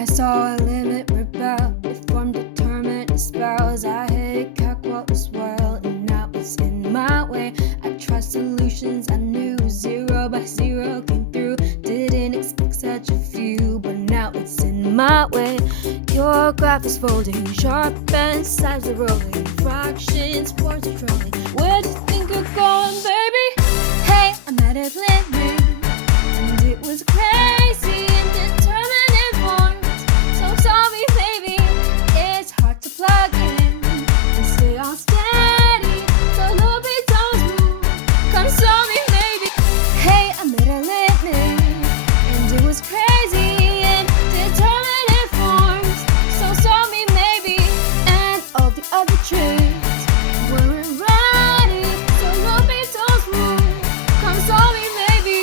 I saw a limit rebel, it formed determined spells. I hit calc what was well, and now it's in my way. I tried solutions, I knew 0 by 0 came through. Didn't expect such a few, but now it's in my way. Your graph is folding, sharp and sides are rolling, fractions, words are trolling. Where do you think you're going, baby? Hey, I met a limit, and it was crazy and determined forms. So sorry, baby, it's hard to plug in and stay on steady, so little bit don't move. Come sorry, baby. Hey, I met a limit, and it was crazy and determined forms. So sorry, maybe, and all the other tricks weren't ready, so little bit don't move. Come sorry, baby.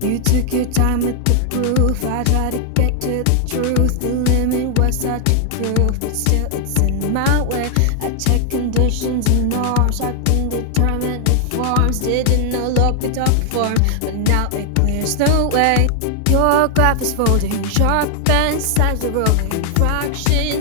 You took your time with the proof. I tried to get to the truth. The limit was such a proof, but still it's in my way. I check conditions and norms, I can determine the forms. Didn't know look it up form, but now it clears the way. Your graph is folding, sharp and sides are rolling, fractions.